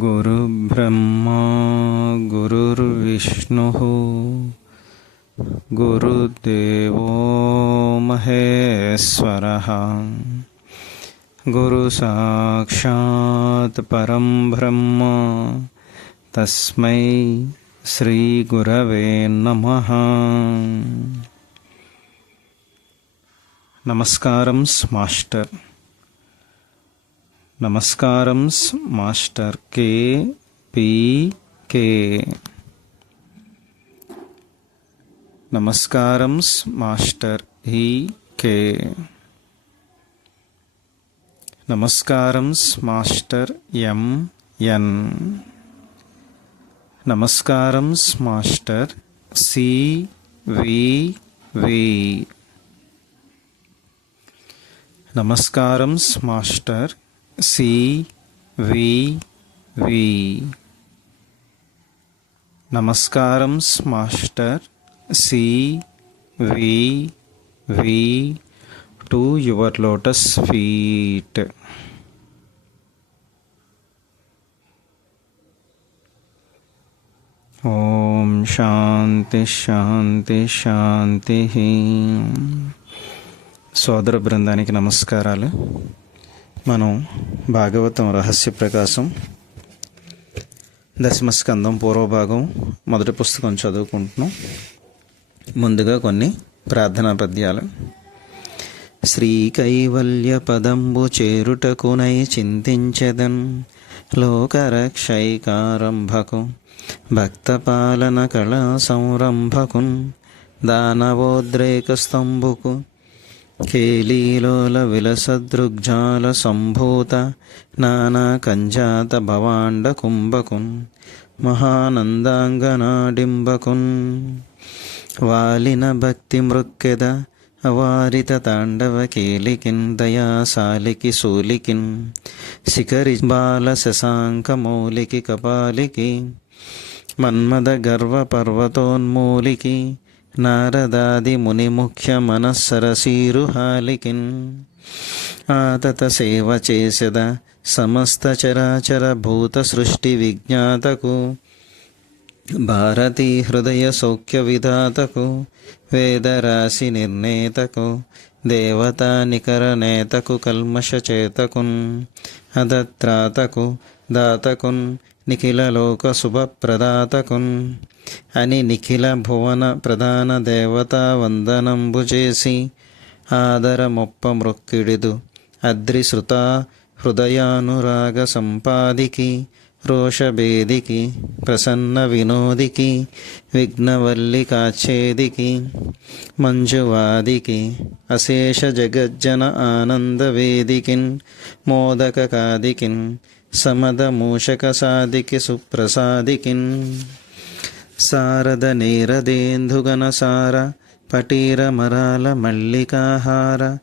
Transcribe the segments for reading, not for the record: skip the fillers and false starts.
गुरुर्ब्रह्मा गुरुर्विष्णुः गुरुर्देवो महेश्वरः गुरुसाक्षात् परं ब्रह्म तस्मै श्रीगुरवे नमः। నమస్కారం మాస్టర్. నమస్కారం మాస్టర్ KPK. నమస్కారం మాస్టర్ EK. నమస్కారం మాస్టర్ MN. నమస్కారం మాస్టర్ CVV. నమస్కారం మాస్టర్ CVV. నమస్కారం master CVV to your lotus feet. ఓం శాంతి శాంతి శాంతి. సోదర బృందానికి నమస్కారాలు. మనం భాగవతం రహస్య ప్రకాశం దశమస్కందం పూర్వభాగం మొదటి పుస్తకం చదువుకుంటున్నాం. ముందుగా కొన్ని ప్రార్థనా పద్యాలు. శ్రీ కైవల్య పదంబు చేరుటకునై చింతించెదన్ లోకరక్షైకారంభకు భక్తపాలన కళా సంరంభకున్ దానవోద్రేక స్తంభుకు కేలీలోల విలసదృగ్జాల సంభూత నానా కంజాత భవాండ కుంభకున్ మహానందాంగనాడింబకున్ వాలిన భక్తి మృక్కెద అవారిత తాండవ కేలికిన్ దయాశాలికి శూలికిన్ శిఖరి బాల శశాంక మౌలికి కపాలికి మన్మద గర్వ పర్వతోన్మూలికి నారదాది ముని ముఖ్య మనస్సరసీరుహాలికిన్ ఆతత సేవ చేసెద సమస్త చరాచర భూత సృష్టి విజ్ఞాతకు భారతీ హృదయ సౌఖ్య విధాతకు వేదరాశి నిర్ణేతకు దేవతా నికర నేతకు కల్మష చేతకున్ అదత్రాతకు దాతకున్ నిఖిల లోక శుభప్రదాతకున్ అని నిఖిల భువన ప్రధాన దేవతా వందనంబు చేసి ఆదర మొప్ప మృక్కిడిదు అద్రిశ్రుత హృదయానురాగ సంపాదికి రోషభేదికి ప్రసన్న వినోదికి విఘ్నవల్లికాచ్ఛేదికి మంజువాదికి అశేష జగజ్జన ఆనందవేదికిన్ మోదకకాదికిన్ సమద మూషక సాదికి సుప్రసాదికిన్ శారద నీరదేందుగన సార పటీర మరాల మల్లికాహార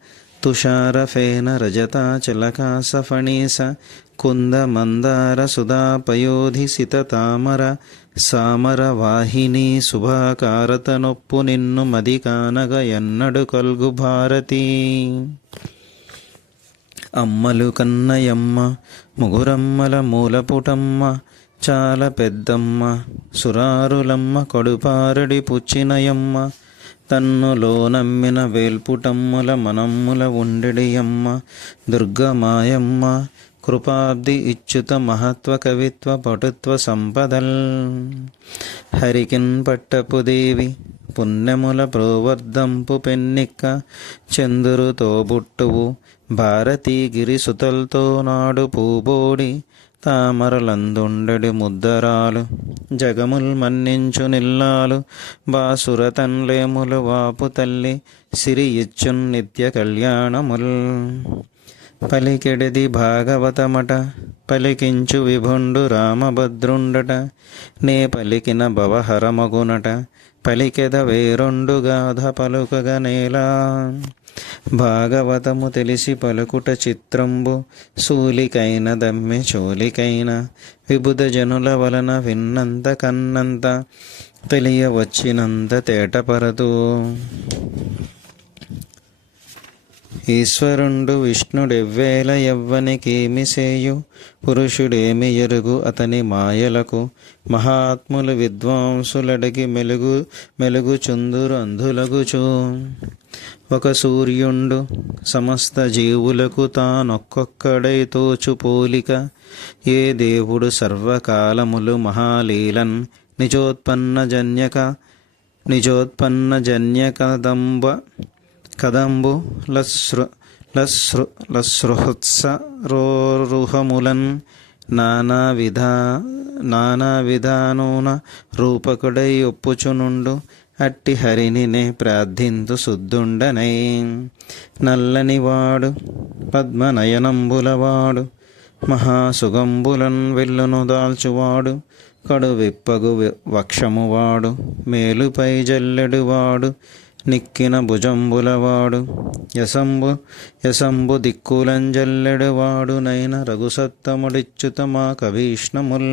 తుషార ఫేన రజతాచలకాస ఫణీస కుంద మందార సుధాపయోధి సిత తామర సామర వాహిని శుభాకారత నొప్పు నిన్ను మది కానగ ఎన్నడు కల్గు భారతి. అమ్మలు కన్నయమ్మ ముగురమ్మల మూలపుటమ్మ చాల పెద్దమ్మ సురారులమ్మ కడుపారడి పుచ్చినయమ్మ తన్నులో నమ్మిన వేల్పుటమ్ముల మనమ్ముల ఉండెడియమ్మ దుర్గమాయమ్మ కృపాబ్ది ఇచ్యుత మహత్వ కవిత్వ పటుత్వ సంపదల్ హరికిన్ పట్టపు దేవి పుణ్యముల ప్రోవర్ధంపు పెన్నిక్క చందురుతో బుట్టువు భారతీ గిరిసుతల్తో నాడు పూబోడి తామరలందుండెడి ముద్దరాలు జగముల్ మన్నించు నిల్లాలు బాసురతన్లేములు వాపు తల్లి సిరి ఇచ్చున్ నిత్య కళ్యాణముల్ పలికెడిది భాగవతమట పలికించు విభుండు రామభద్రుండట నే పలికిన భవహరమగునట పలికెద వేరొండు గాథ పలుకగ నేలా భాగవతము తెలిసి పలుకుట చిత్రంబు సూలికైన దమ్మె చోలికైన విబుధ జనుల వలన విన్నంత కన్నంత తెలియవచ్చినంత తేటపరదు. ఈశ్వరుండు విష్ణుడెవ్వేల ఎవ్వనికేమి సేయు పురుషుడేమి ఎరుగు అతని మాయలకు మహాత్ములు విద్వాంసులడిగి మెలుగుచుందురు అంధులగుచు. ఒక సూర్యుండు సమస్త జీవులకు తానొక్కొక్కడై తోచు పోలిక ఏ దేవుడు సర్వకాలములు మహాలీలన్ నిజోత్పన్న జన్యకదంబ కదంబు లసృహత్సరోరుహములన్ నానా విధానోన రూపకుడై ఒప్పుచునుండు అట్టి హరిని నే ప్రార్థింతు శుద్ధుండనై. నల్లనివాడు పద్మనయనంబులవాడు మహాసుగంబులన్ వెల్లును దాల్చువాడు కడు విప్పగు వక్షమువాడు మేలుపై జల్లెడువాడు నిక్కిన భుజంబులవాడు యశంబు దిక్కులంజల్లెడువాడు నైన రఘుసత్తముడిచ్యుతమా కభీష్ణముల్.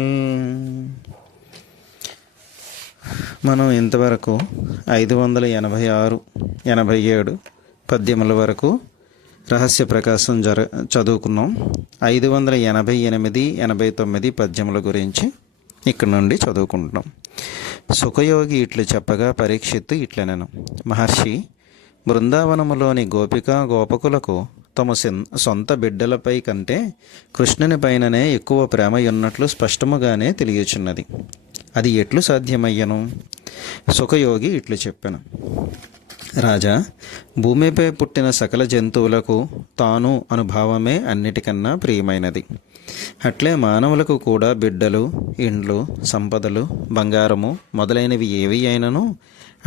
మనం ఇంతవరకు 586, 87 పద్యముల వరకు రహస్య ప్రకాశం చదువుకున్నాం. 588, 89 పద్యముల గురించి ఇక్కడ నుండి చదువుకుంటున్నాం. సుఖయోగి ఇట్లు చెప్పగా పరీక్షిత్తు ఇట్లనెను, మహర్షి, బృందావనములోని గోపకులకు తమ సొంత బిడ్డలపై కంటే కృష్ణుని పైననే ఎక్కువ ప్రేమయున్నట్లు స్పష్టముగానే తెలియచున్నది. అది ఎట్లు సాధ్యమయ్యను? సుఖయోగి ఇట్లు చెప్పెను, రాజా, భూమిపై పుట్టిన సకల జంతువులకు తాను అనుభావమే అన్నిటికన్నా ప్రియమైనది. అట్లే మానవులకు కూడా బిడ్డలు, ఇండ్లు, సంపదలు, బంగారము మొదలైనవి ఏవి అయినను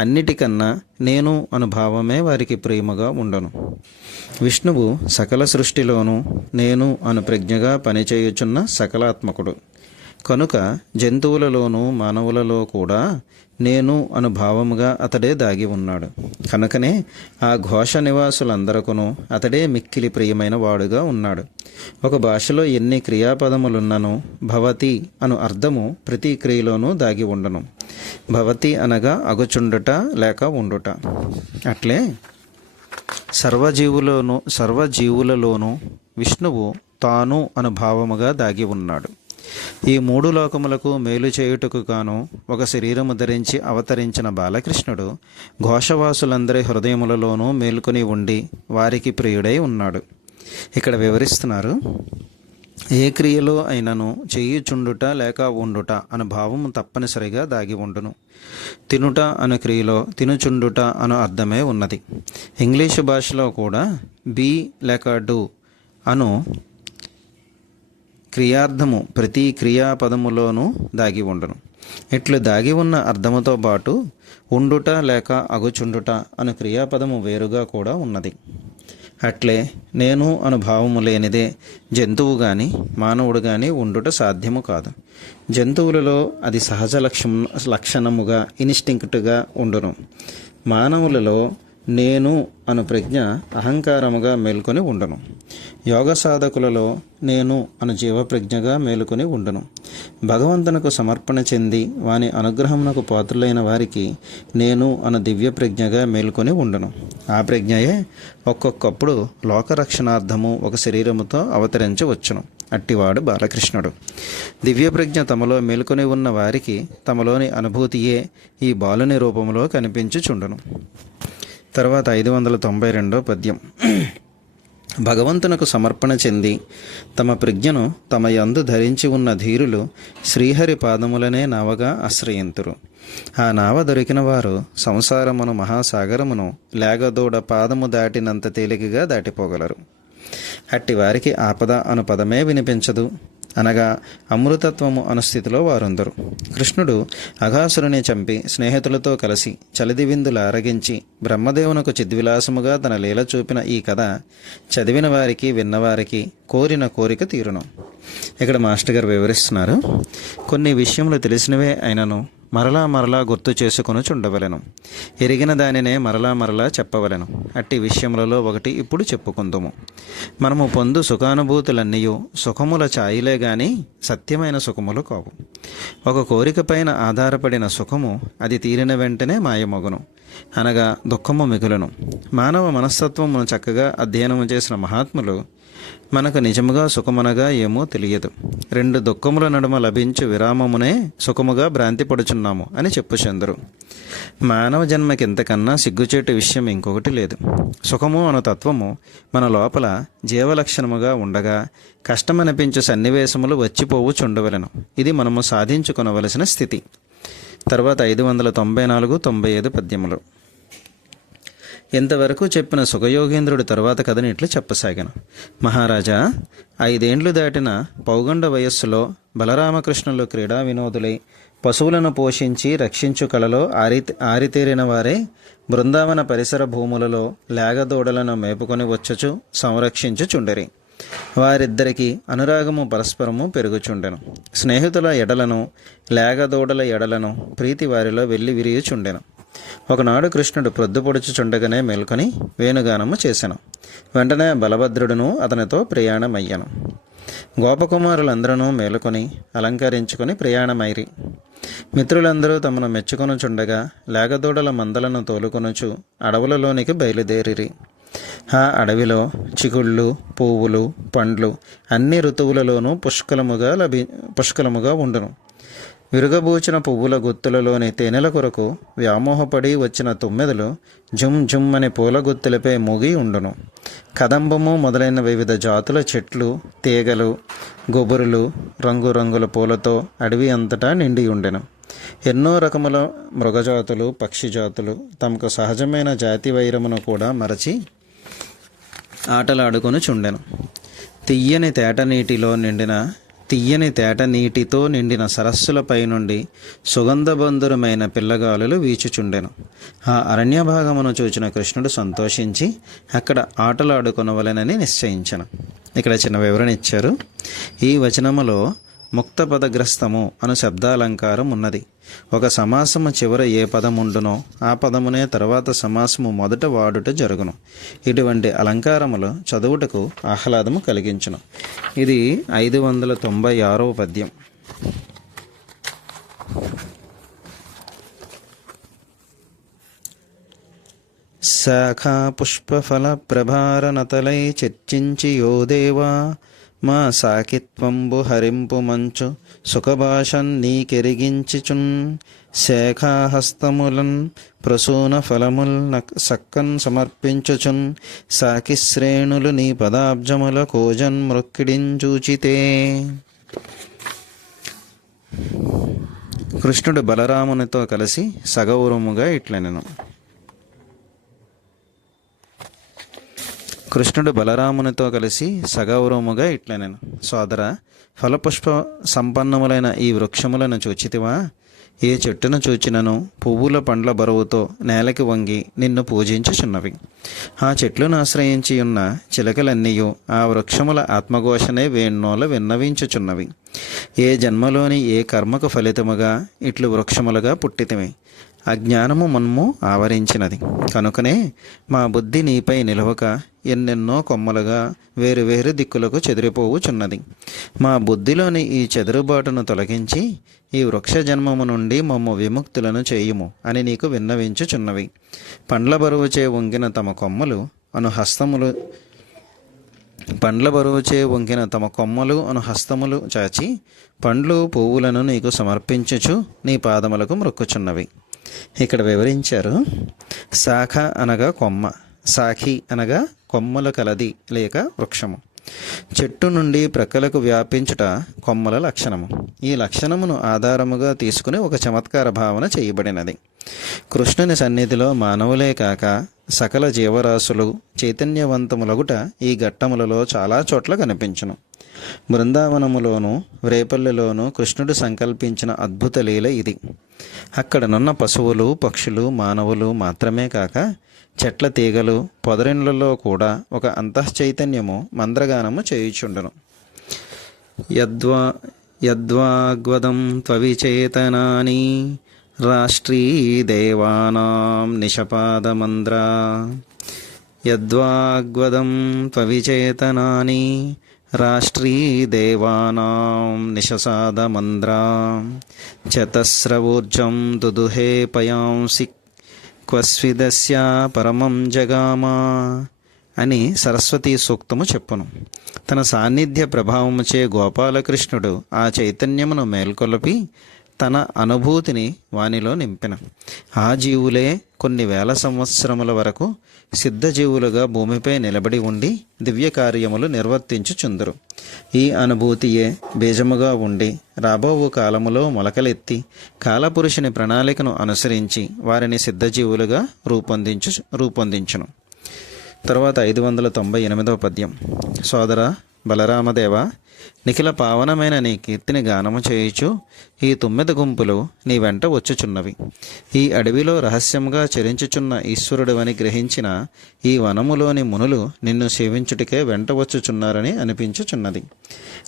అన్నిటికన్నా నేను అనుభావమే వారికి ప్రేమగా ఉండను. విష్ణువు సకల సృష్టిలోనూ నేను అను ప్రజ్ఞగా పనిచేయుచున్న సకలాత్మకుడు కనుక జంతువులలోనూ మానవులలో కూడా నేను అనుభావముగా అతడే దాగి ఉన్నాడు. కనుకనే ఆ ఘోష నివాసులందరకును అతడే మిక్కిలి ప్రియమైన వాడుగా ఉన్నాడు. ఒక భాషలో ఎన్ని క్రియాపదములున్నను భవతి అను అర్థము ప్రతి క్రియలోనూ దాగి ఉండను. భవతి అనగా అగుచుండుట లేక ఉండుట. అట్లే సర్వజీవులలోనూ విష్ణువు తాను అనుభావముగా దాగి ఉన్నాడు. ఈ 3 లోకములకు మేలు చేయుటకు గాను ఒక శరీరము ధరించి అవతరించిన బాలకృష్ణుడు ఘోషవాసులందరి హృదయములలోనూ మేల్కొని ఉండి వారికి ప్రియుడై ఉన్నాడు. ఇక్కడ వివరిస్తున్నారు, ఏ క్రియలో అయినను చేయుచుండుట లేక ఉండుట అను భావము తప్పనిసరిగా దాగి ఉండును. తినుట అను క్రియలో తినుచుండుట అను అర్థమే ఉన్నది. ఇంగ్లీషు భాషలో కూడా బీ లేక డూ అను క్రియార్థము ప్రతి క్రియాపదములోనూ దాగి ఉండును. ఇట్లు దాగి ఉన్న అర్థముతో పాటు ఉండుట లేక అగుచుండుట అను క్రియాపదము వేరుగా కూడా ఉన్నది. అట్లే నేను అనుభావము లేనిదే జంతువు కానీ మానవుడు కానీ ఉండుట సాధ్యము కాదు. జంతువులలో అది సహజ లక్షణముగా ఇన్స్టింక్ట్గా ఉండును. మానవులలో నేను అను ప్రజ్ఞ అహంకారముగా మేల్కొని ఉండును. యోగ సాధకులలో నేను అను జీవప్రజ్ఞగా మేలుకొని ఉండును. భగవంతునకు సమర్పణ చెంది వాని అనుగ్రహమునకు పాత్రులైన వారికి నేను అను దివ్య ప్రజ్ఞగా మేల్కొని ఉండును. ఆ ప్రజ్ఞయే ఒక్కొక్కప్పుడు లోకరక్షణార్థము ఒక శరీరముతో అవతరించవచ్చును. అట్టివాడు బాలకృష్ణుడు. దివ్యప్రజ్ఞ తమలో మేల్కొని ఉన్న వారికి తమలోని అనుభూతియే ఈ బాలుని రూపంలో కనిపించుచుండును. తర్వాత 592 పద్యం. భగవంతునకు సమర్పణ చెంది తమ ప్రజ్ఞను తమ యందు ధరించి ఉన్న ధీరులు శ్రీహరి పాదములనే నావగా ఆశ్రయింతురు. ఆ నావ దొరికిన వారు సంసారమును మహాసాగరమును లేగదూడ పాదము దాటినంత తేలికగా దాటిపోగలరు. అట్టి వారికి ఆపద అను పదమే వినిపించదు. అనగా అమృతత్వము అను స్థితిలో వారుందరు. కృష్ణుడు అఘాసురుని చంపి స్నేహితులతో కలిసి చలిది విందులు ఆరగించి బ్రహ్మదేవునకు చిద్విలాసముగా తన లీల చూపిన ఈ కథ చదివిన వారికి విన్నవారికి కోరిన కోరిక తీరును. ఇక్కడ మాస్టర్ గారు వివరిస్తున్నారు. కొన్ని విషయములు తెలిసినవే అయినను మరలా మరలా గుర్తు చేసుకొని చుండవలెను. ఎరిగిన దానినే మరలా మరలా చెప్పవలెను. అట్టి విషయములలో ఒకటి ఇప్పుడు చెప్పుకుందుము. మనము పొందు సుఖానుభూతులన్నీ సుఖముల ఛాయిలే గాని సత్యమైన సుఖములు కావు. ఒక కోరిక పైన ఆధారపడిన సుఖము అది తీరిన వెంటనే మాయమగును, అనగా దుఃఖము మిగులును. మానవ మనస్తత్వమును చక్కగా అధ్యయనము చేసిన మహాత్ములు మనకు నిజముగా సుఖమనగా ఏమో తెలియదు, రెండు దుఃఖముల నడుమ లభించు విరామమునే సుఖముగా భ్రాంతిపడుచున్నాము అని చెప్పుచెందరు. మానవ జన్మకి ఇంతకన్నా సిగ్గుచేటు విషయం ఇంకొకటి లేదు. సుఖము అను తత్వము మన లోపల జీవలక్షణముగా ఉండగా కష్టమనిపించు సన్నివేశములు వచ్చిపోవుచుండవలెను. ఇది మనము సాధించుకొనవలసిన స్థితి. తర్వాత 594-95 పద్యములు. ఇంతవరకు చెప్పిన సుఖయోగేంద్రుడు తరువాత కథని ఇట్లు చెప్పసాగాను. మహారాజా, 5 ఏండ్లు దాటిన పౌగండ వయస్సులో బలరామకృష్ణులు క్రీడా వినోదులై పశువులను పోషించి రక్షించు కళలో ఆరితేరిన వారే బృందావన పరిసర భూములలో లేగదూడలను మేపుకొని వచ్చుచు సంరక్షించుచుండెరి. వారిద్దరికి అనురాగము పరస్పరము పెరుగుచుండెను. స్నేహితుల ఎడలను లేగదూడల ఎడలను ప్రీతి వారిలో వెళ్ళి విరియుచుండెను. ఒకనాడు కృష్ణుడు ప్రొద్దుపొడుచుచుండగానే మేల్కొని వేణుగానము చేసెను. వెంటనే బలభద్రుడును అతనితో ప్రయాణమయ్యను. గోపకుమారులందరూ మేలుకొని అలంకరించుకొని ప్రయాణమైరి. మిత్రులందరూ తమను మెచ్చుకొనుచుండగా లేగదూడల మందలను తోలుకొనుచు అడవులలోనికి బయలుదేరిరి. ఆ అడవిలో చిగుళ్ళు, పువ్వులు, పండ్లు అన్ని ఋతువులలోనూ పుష్కలముగా ఉండును. విరుగబూచిన పువ్వుల గుత్తులలోని తేనెల కొరకు వ్యామోహపడి వచ్చిన తుమ్మెదలు జుమ్ జుమ్ అని పూల గుత్తులపై మూగి ఉండును. కదంబము మొదలైన వివిధ జాతుల చెట్లు, తీగలు, గొబరులు, రంగురంగుల పూలతో అడవి అంతటా నిండి ఉండెను. ఎన్నో రకముల మృగజాతులు, పక్షిజాతులు తమకు సహజమైన జాతి వైరమును కూడా మరచి ఆటలాడుకొని చుండెను. తియ్యని తేట నీటితో నిండిన సరస్సులపై నుండి సుగంధబంధురమైన పిల్లగాలులు వీచుచుండెను. ఆ అరణ్య భాగమును చూచిన కృష్ణుడు సంతోషించి అక్కడ ఆటలాడుకొనవలెనని నిశ్చయించను. ఇక్కడ చిన్న వివరణ ఇచ్చారు. ఈ వచనములో ముక్త పదగ్రస్తము అను శబ్దాలంకారం ఉన్నది. ఒక సమాసము చివర ఏ పదముండునో ఆ పదమునే తర్వాత సమాసము మొదట వాడుట జరుగును. ఇటువంటి అలంకారములు చదువుటకు ఆహ్లాదము కలిగించును. ఇది 596వ పద్యం. శాఖా పుష్పఫల ప్రభారనతలై చర్చించి యో దేవా మా సాకిత్వంబు హరింపు మంచు సుఖభాషన్ నీకెరిగించుచున్ శాఖాహస్తములన్ ప్రసూన ఫలముల్ సక్కన్ సమర్పించుచున్ సాకి శ్రేణులు నీ పదాబ్జముల కోజన్ మృక్కిడించూచితే. కృష్ణుడు బలరామునితో కలిసి సగౌరవముగా ఇట్లనెను. సోదర, ఫలపుష్ప సంపన్నములైన ఈ వృక్షములను చూచితివా? ఏ చెట్టును చూచినను పువ్వుల పండ్ల బరువుతో నేలకి వంగి నిన్ను పూజించుచున్నవి. ఆ చెట్లను ఆశ్రయించి ఉన్న చిలకలన్నీయు ఆ వృక్షముల ఆత్మఘోషనే వేణోల విన్నవించుచున్నవి. ఏ జన్మలోని ఏ కర్మకు ఫలితముగా ఇట్లు వృక్షములుగా పుట్టితిమి. అజ్ఞానము మన్ము ఆవరించినది కనుకనే మా బుద్ధి నీపై నిలవక ఎన్నెన్నో కొమ్మలుగా వేరు దిక్కులకు చెదిరిపోవుచున్నది. మా బుద్ధిలోని ఈ చెదురుబాటును తొలగించి ఈ వృక్ష జన్మము నుండి మమ్ము విముక్తులను చేయుము అని నీకు విన్నవించుచున్నవి. పండ్ల బరువుచే వంగిన తమ కొమ్మలు అను హస్తములు చాచి పండ్లు పువ్వులను నీకు సమర్పించుచు నీ పాదములకు మ్రొక్కుచున్నవి. ఇక్కడ వివరించారు. శాఖ అనగా కొమ్మ, శాఖి అనగా కొమ్మల కలది లేక వృక్షము. చెట్టు నుండి ప్రక్కలకు వ్యాపించుట కొమ్మల లక్షణము. ఈ లక్షణమును ఆధారముగా తీసుకుని ఒక చమత్కార భావన చేయబడినది. కృష్ణుని సన్నిధిలో మానవులే కాక సకల జీవరాశులు చైతన్యవంతములగుట ఈ ఘట్టములలో చాలా చోట్ల కనిపించును. బృందావనములోను రేపల్లెలోను కృష్ణుడు సంకల్పించిన అద్భుత లీల ఇది. అక్కడనున్న పశువులు, పక్షులు, మానవులు మాత్రమే కాక చెట్ల తీగలు, పొదరిండ్లలో కూడా ఒక అంతఃచైతన్యము మంద్రగానము చేయుచుండును. యద్వాగ్వదం త్వవిచేతనాని రాష్ట్రీదేవానాం నిశపాదమంద్ర. యద్వాగ్వదం త్వవిచేతనాని రాష్ట్రీదేవానాం నిశసాదమంద్ర. చతస్రవూర్జం దుదుహే పయాంసి క్వస్విదస్య పరమం జగామా అని సరస్వతీ సూక్తము చెప్పును. తన సాన్నిధ్య ప్రభావముచే గోపాలకృష్ణుడు ఆ చైతన్యమును మేల్కొల్పి తన అనుభూతిని వానిలో నింపిన. ఆ జీవులే కొన్ని వేల సంవత్సరముల వరకు సిద్ధజీవులుగా భూమిపై నిలబడి ఉండి దివ్య కార్యములు నిర్వర్తించుచుందురు. ఈ అనుభూతియే బీజముగా ఉండి రాబోవు కాలములో మొలకలెత్తి కాలపురుషుని ప్రణాళికను అనుసరించి వారిని సిద్ధజీవులుగా రూపొందించును. తర్వాత 598వ పద్యం. సోదర బలరామదేవ, నిఖిల పావనమైన నీ కీర్తిని గానము చేయుచు ఈ 9 గుంపులు నీ వెంట వచ్చుచున్నవి. ఈ అడవిలో రహస్యంగా చరించుచున్న ఈశ్వరుడవని గ్రహించిన ఈ వనములోని మునులు నిన్ను సేవించుటికే వెంట వచ్చుచున్నారని అనిపించుచున్నది.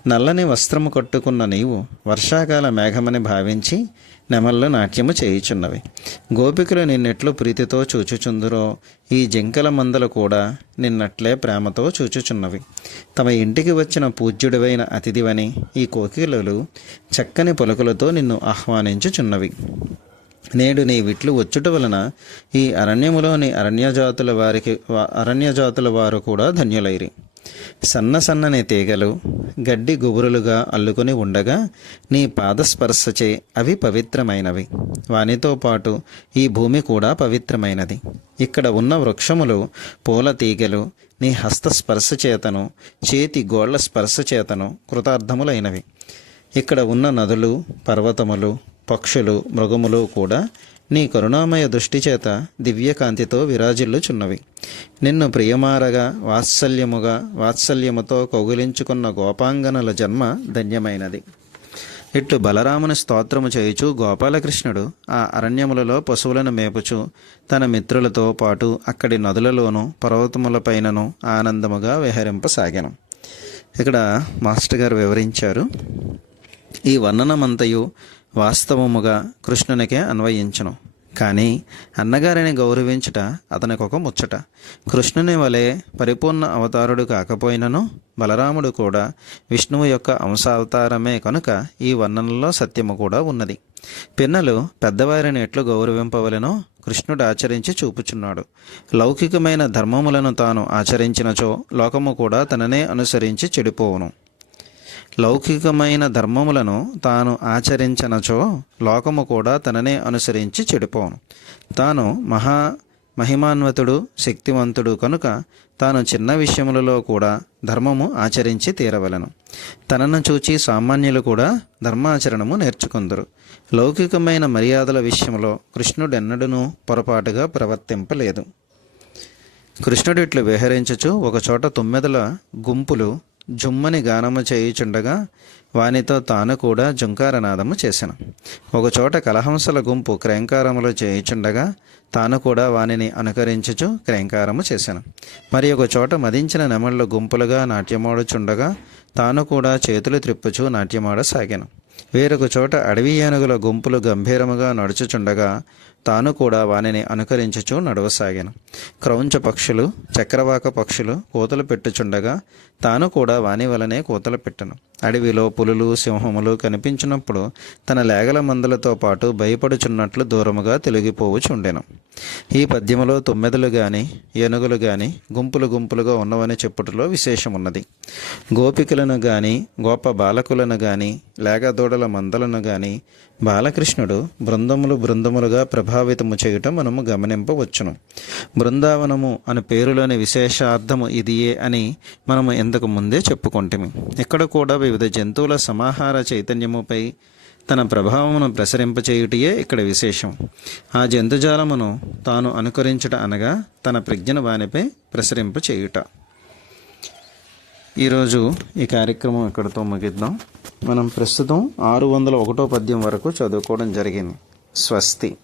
నల్లని వస్త్రము కట్టుకున్న నీవు వర్షాకాల మేఘమని భావించి నెమళ్ళు నాట్యము చేయుచున్నవి. గోపికలు నిన్నెట్లు ప్రీతితో చూచుచుందురో ఈ జింకల మందలు కూడా నిన్నట్లే ప్రేమతో చూచుచున్నవి. తమ ఇంటికి వచ్చిన పూజ్యుడివైన అతిథివని ఈ కోకిలలు చక్కని పలుకులతో నిన్ను ఆహ్వానించుచున్నవి. నేడు నీ విట్లు వచ్చుట వలన ఈ అరణ్యములోని అరణ్యజాతుల వారు కూడా ధన్యులైరి. సన్నని తీగలు గడ్డి గుబురులుగా అల్లుకొని ఉండగా నీ పాదస్పర్శచే అవి పవిత్రమైనవి. వానితో పాటు ఈ భూమి కూడా పవిత్రమైనది. ఇక్కడ ఉన్న వృక్షములు, పూల తీగలు నీ హస్తస్పర్శ చేతను, చేతి గోళ్ల స్పర్శ చేతను కృతార్థములైనవి. ఇక్కడ ఉన్న నదులు, పర్వతములు, పక్షులు, మృగములు కూడా నీ కరుణామయ దృష్టి చేత దివ్యకాంతితో విరాజిల్లుచున్నవి. నిన్ను ప్రియమారగా వాత్సల్యముతో కౌగిలించుకున్న గోపాంగనల జన్మ ధన్యమైనది. ఇట్లు బలరాముని స్తోత్రము చేయుచు గోపాలకృష్ణుడు ఆ అరణ్యములలో పశువులను మేపుచు తన మిత్రులతో పాటు అక్కడి నదులలోనూ పర్వతములపైనను ఆనందముగా విహరింపసాగాను. ఇక్కడ మాస్టర్ గారు వివరించారు, ఈ వర్ణనమంతయు వాస్తవముగా కృష్ణునికే అన్వయించును. కానీ అన్నగారిని గౌరవించుట అతనికి ఒక ముచ్చట. కృష్ణుని వలె పరిపూర్ణ అవతారుడు కాకపోయినను బలరాముడు కూడా విష్ణువు యొక్క అంశావతారమే కనుక ఈ వర్ణనలో సత్యము కూడా ఉన్నది. పిన్నలు పెద్దవారిని ఎట్లు గౌరవింపవలెనో కృష్ణుడు ఆచరించి చూపుచున్నాడు. లౌకికమైన ధర్మములను తాను ఆచరించినచో లోకము కూడా తననే అనుసరించి చెడిపోవును. లౌకికమైన ధర్మములను తాను ఆచరించనచో లోకము కూడా తననే అనుసరించి చెడిపోను. తాను మహిమాన్వితుడు, శక్తివంతుడు కనుక తాను చిన్న విషయములలో కూడా ధర్మము ఆచరించి తీరవలను. తనను చూచి సామాన్యులు కూడా ధర్మాచరణము నేర్చుకుందరు. లౌకికమైన మర్యాదల విషయంలో కృష్ణుడెన్నడూనూ పొరపాటుగా ప్రవర్తింపలేదు. కృష్ణుడు ఇట్లు విహరించుచు ఒకచోట 9 గుంపులు జుమ్మని గానము చేయుచుండగా వానితో తాను కూడా జుంకారనాదము చేసెను. ఒకచోట కలహంసల గుంపు క్రేంకారములు చేయుచుండగా తాను కూడా వానిని అనుకరించుచు క్రేంకారము చేసెను. మరి ఒక చోట మదించిన నెమళ్ళు గుంపులుగా నాట్యమాడుచుండగా తాను కూడా చేతులు త్రిప్పుచు నాట్యమాడసాగాను. వేరొక చోట అడవి ఏనుగుల గుంపులు గంభీరముగా నడుచుచుండగా తాను కూడా వానిని అనుకరించుచు నడవసాగాను. క్రౌంచ పక్షులు, చక్రవాక పక్షులు కోతలు పెట్టుచుండగా తాను కూడా వాని వలనే కోతలు పెట్టెను. అడవిలో పులులు, సింహములు కనిపించినప్పుడు తన లేగల మందలతో పాటు భయపడుచున్నట్లు దూరముగా తొలగిపోవుచుండెను. ఈ పద్యములో 9 గాని ఏనుగులు గాని గుంపులుగా ఉన్నవని చెప్పుటలో విశేషమున్నది. గోపికలను గాని గోప బాలకులను గాని లేగదూడల మందలను గాని బాలకృష్ణుడు బృందములుగా ప్రభావితము చేయుట మనము గమనింపవచ్చును. బృందావనము అనే పేరులోని విశేషార్థము ఇదియే అని మనము ఇంతకు ముందే చెప్పుకొంటిమి. ఇక్కడ కూడా వివిధ జంతువుల సమాహార చైతన్యముపై తన ప్రభావమును ప్రసరింపచేయుటయే ఇక్కడ విశేషం. ఆ జంతుజాలమును తాను అనుకరించుట అనగా తన ప్రజ్ఞను వానిపై ప్రసరింపచేయుట. ఈరోజు ఈ కార్యక్రమం ఇక్కడితో ముగిద్దాం. మనం ప్రస్తుతం 601వ పద్యం వరకు చదువుకోవడం జరిగింది. స్వస్తి.